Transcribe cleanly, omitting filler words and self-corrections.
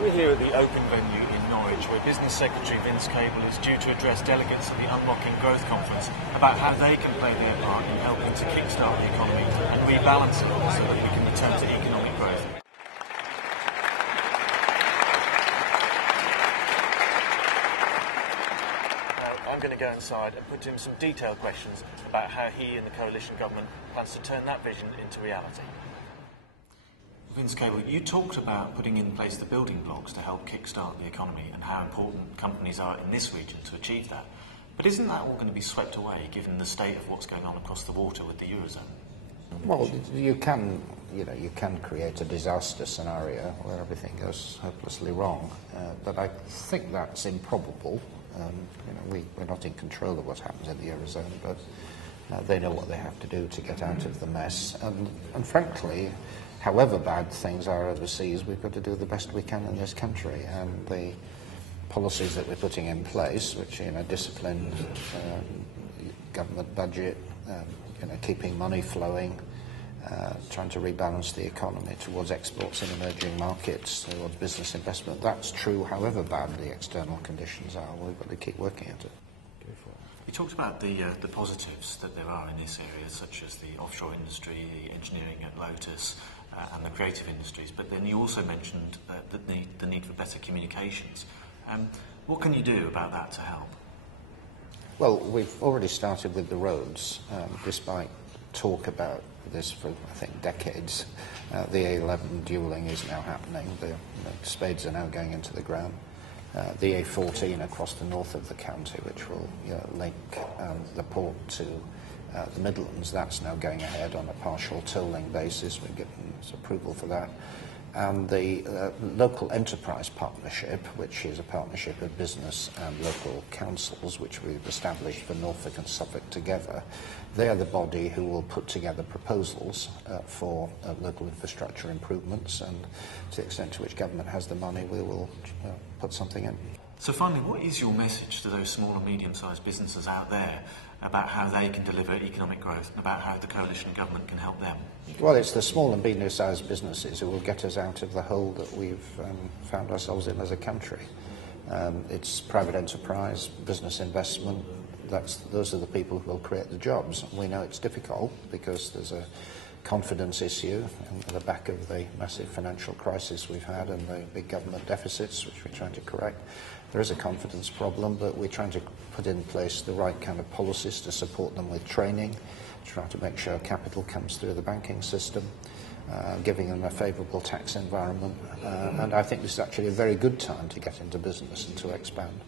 We're here at the Open venue in Norwich, where Business Secretary Vince Cable is due to address delegates at the Unlocking Growth Conference about how they can play their part in helping to kickstart the economy and rebalance it so that we can return to economic growth. Now, I'm going to go inside and put to him some detailed questions about how he and the coalition government plans to turn that vision into reality. Vince Cable, you talked about putting in place the building blocks to help kickstart the economy and how important companies are in this region to achieve that. But isn't that all going to be swept away given the state of what's going on across the water with the Eurozone? Well, you can create a disaster scenario where everything goes hopelessly wrong, but I think that's improbable. We're not in control of what happens in the Eurozone, but they know what they have to do to get out of the mess. And frankly, however bad things are overseas, we've got to do the best we can in this country. And the policies that we're putting in place, which, disciplined government budget, keeping money flowing, trying to rebalance the economy towards exports in emerging markets, towards business investment, that's true however bad the external conditions are. We've got to keep working at it. You talked about the positives that there are in this area, such as the offshore industry, the engineering at Lotus, and the creative industries, but then you also mentioned the need for better communications. What can you do about that to help? Well, we've already started with the roads, despite talk about this for, I think, decades. The A11 dualling is now happening. The spades are now going into the ground. The A14 across the north of the county, which will link the port to the Midlands, that's now going ahead on a partial tolling basis. We're getting approval for that. And the local enterprise partnership, which is a partnership of business and local councils, which we've established for Norfolk and Suffolk together, they are the body who will put together proposals for local infrastructure improvements, and to the extent to which government has the money, we will put something in. So finally, what is your message to those small and medium-sized businesses out there about how they can deliver economic growth and about how the coalition government can help them? Well, it's the small and medium-sized businesses who will get us out of the hole that we've found ourselves in as a country. It's private enterprise, business investment. Those are the people who will create the jobs. We know it's difficult because there's a confidence issue at the back of the massive financial crisis we've had and the big government deficits, which we're trying to correct. There is a confidence problem, but we're trying to put in place the right kind of policies to support them with training, try to make sure capital comes through the banking system, giving them a favourable tax environment. And I think this is actually a very good time to get into business and to expand.